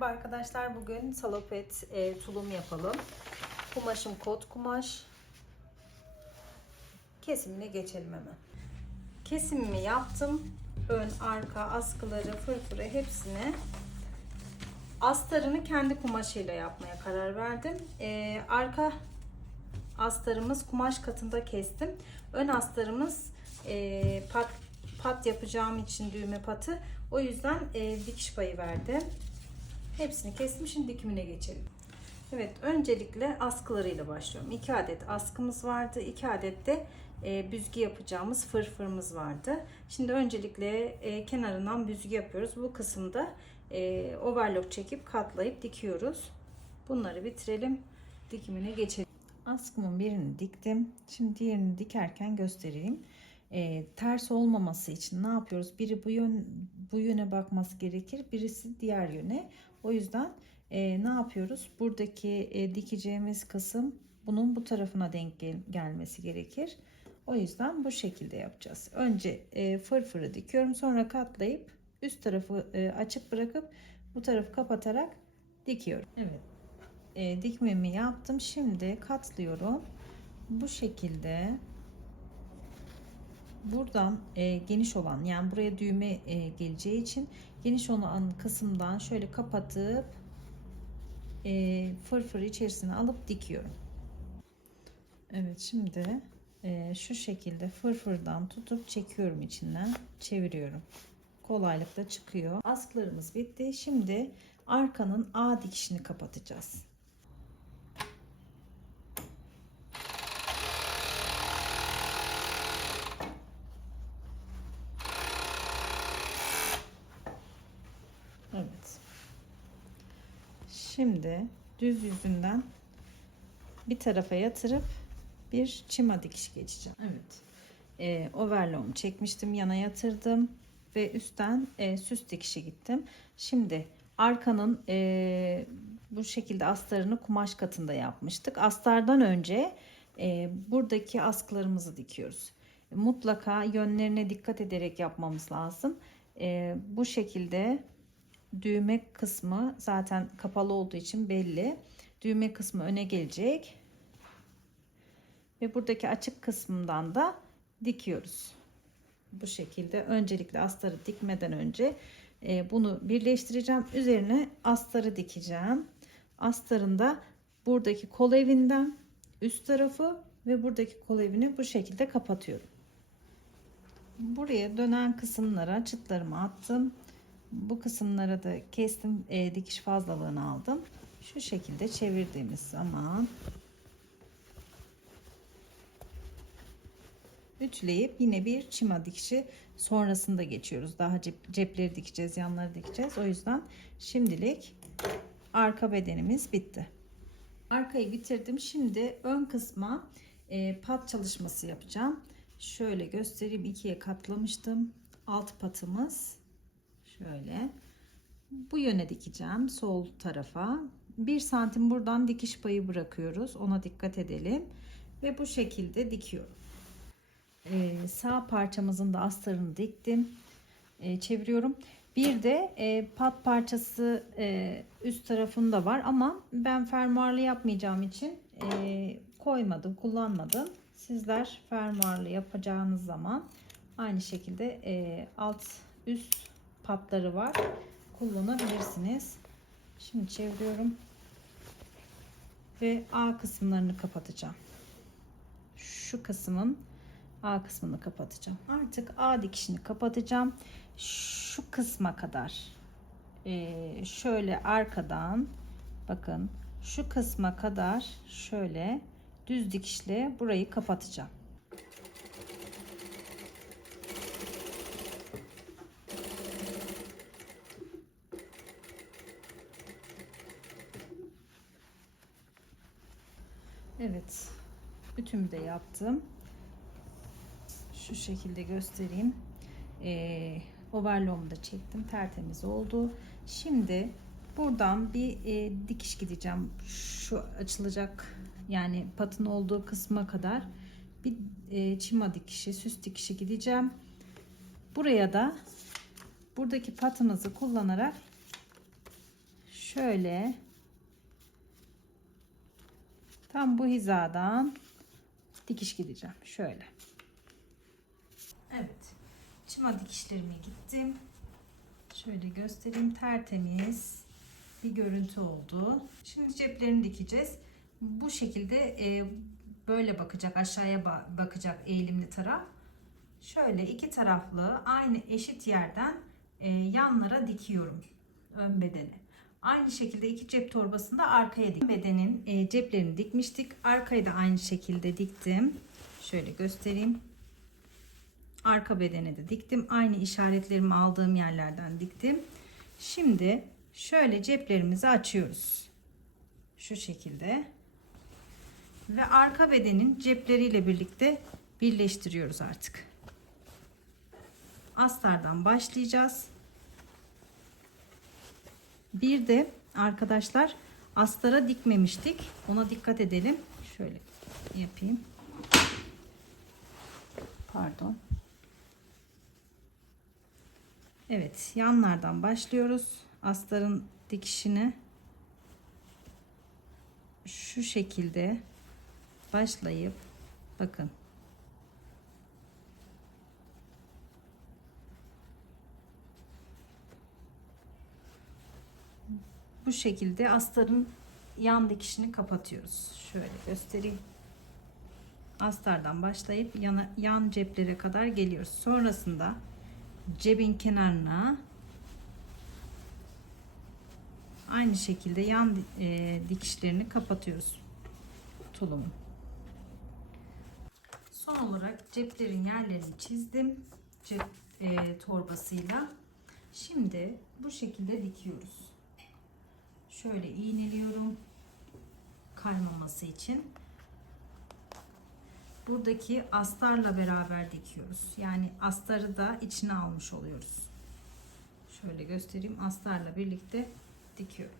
Merhaba arkadaşlar. Bugün salopet e, tulum yapalım. Kumaşım kot kumaş. Kesimine geçelim hemen. Kesimimi yaptım. Ön, arka, askıları, fırfırı hepsini astarını kendi kumaşıyla yapmaya karar verdim. E, arka astarımız kumaş katında kestim. Ön astarımız e, pat, pat yapacağım için düğme patı. O yüzden e, dikiş payı verdim. Hepsini kestim. Şimdi dikimine geçelim. Evet öncelikle askılarıyla başlıyorum. 2 adet askımız vardı. 2 adet de e, büzgü yapacağımız fırfırımız vardı. Şimdi öncelikle e, kenarından büzgü yapıyoruz. Bu kısımda e, overlock çekip katlayıp dikiyoruz. Bunları bitirelim. Dikimine geçelim. Askımın birini diktim. Şimdi diğerini dikerken göstereyim. E, ters olmaması için ne yapıyoruz? Biri bu yön bu yöne bakması gerekir, birisi diğer yöne. O yüzden e, ne yapıyoruz? Buradaki e, dikeceğimiz kısım bunun bu tarafına denk gel gelmesi gerekir. O yüzden bu şekilde yapacağız. Önce e, fırfırı dikiyorum, sonra katlayıp üst tarafı e, açık bırakıp bu tarafı kapatarak dikiyorum. Evet. E, dikmemi yaptım. Şimdi katlıyorum. Bu şekilde buradan e, geniş olan yani buraya düğme e, geleceği için geniş olan kısımdan şöyle kapatıp e, fırfırı içerisine alıp dikiyorum. Evet şimdi e, şu şekilde fırfırdan tutup çekiyorum içinden çeviriyorum. Kolaylıkla çıkıyor. Asklarımız bitti. Şimdi arkanın A dikişini kapatacağız. Evet. Şimdi düz yüzünden bir tarafa yatırıp bir çima dikiş geçeceğim. Evet. E, overlock'umu çekmiştim. Yana yatırdım ve üstten e, süs dikişi gittim. Şimdi arkanın e, bu şekilde astarını kumaş katında yapmıştık. Astardan önce e, buradaki askılarımızı dikiyoruz. Mutlaka yönlerine dikkat ederek yapmamız lazım. E, bu şekilde düğme kısmı zaten kapalı olduğu için belli. Düğme kısmı öne gelecek. Ve buradaki açık kısmından da dikiyoruz. Bu şekilde öncelikle astarı dikmeden önce e, bunu birleştireceğim. Üzerine astarı dikeceğim. Astarın da buradaki kol evinden üst tarafı ve buradaki kol evini bu şekilde kapatıyorum. Buraya dönen kısımlara çıtlarımı attım bu kısımlara da kestim e, dikiş fazlalığını aldım. Şu şekilde çevirdiğimiz zaman ütüleyip yine bir çima dikişi sonrasında geçiyoruz. Daha cep, cepleri dikeceğiz yanları dikeceğiz. O yüzden şimdilik arka bedenimiz bitti. Arkayı bitirdim. Şimdi ön kısma e, pat çalışması yapacağım. Şöyle göstereyim. İkiye katlamıştım. Alt patımız Şöyle. Bu yöne dikeceğim. Sol tarafa. 1 santim buradan dikiş payı bırakıyoruz. Ona dikkat edelim. Ve bu şekilde dikiyorum. Ee, sağ parçamızın da astarını diktim. Ee, çeviriyorum. Bir de e, pat parçası e, üst tarafında var ama ben fermuarlı yapmayacağım için e, koymadım, kullanmadım. Sizler fermuarlı yapacağınız zaman aynı şekilde e, alt üst patları var. Kullanabilirsiniz. Şimdi çeviriyorum. Ve A kısımlarını kapatacağım. Şu kısmın A kısmını kapatacağım. Artık A dikişini kapatacağım. Şu kısma kadar ee, şöyle arkadan bakın şu kısma kadar şöyle düz dikişle burayı kapatacağım. Evet. Ütümü de yaptım. Şu şekilde göstereyim. Ee, overlock'umu da çektim. Tertemiz oldu. Şimdi buradan bir e, dikiş gideceğim. Şu açılacak yani patın olduğu kısma kadar bir e, çima dikişi, süs dikişi gideceğim. Buraya da buradaki patımızı kullanarak şöyle tam bu hizadan dikiş gideceğim. Şöyle. Evet. Çıma dikişlerime gittim. Şöyle göstereyim. Tertemiz bir görüntü oldu. Şimdi ceplerini dikeceğiz. Bu şekilde e, böyle bakacak. Aşağıya ba- bakacak eğilimli taraf. Şöyle iki taraflı aynı eşit yerden e, yanlara dikiyorum ön bedeni. Aynı şekilde iki cep torbasını da arkaya dik. Bedenin e, ceplerini dikmiştik. Arkayı da aynı şekilde diktim. Şöyle göstereyim. Arka bedene de diktim. Aynı işaretlerimi aldığım yerlerden diktim. Şimdi şöyle ceplerimizi açıyoruz. Şu şekilde. Ve arka bedenin cepleriyle birlikte birleştiriyoruz artık. Astardan başlayacağız. Bir de arkadaşlar astara dikmemiştik. Ona dikkat edelim. Şöyle yapayım. Pardon. Evet, yanlardan başlıyoruz. Astarın dikişini şu şekilde başlayıp bakın bu şekilde astarın yan dikişini kapatıyoruz. Şöyle göstereyim. Astardan başlayıp yana, yan ceplere kadar geliyoruz. Sonrasında cebin kenarına aynı şekilde yan e, dikişlerini kapatıyoruz tulumun. Son olarak ceplerin yerlerini çizdim cep e, torbasıyla. Şimdi bu şekilde dikiyoruz. Şöyle iğneliyorum kaymaması için. Buradaki astarla beraber dikiyoruz. Yani astarı da içine almış oluyoruz. Şöyle göstereyim. Astarla birlikte dikiyorum.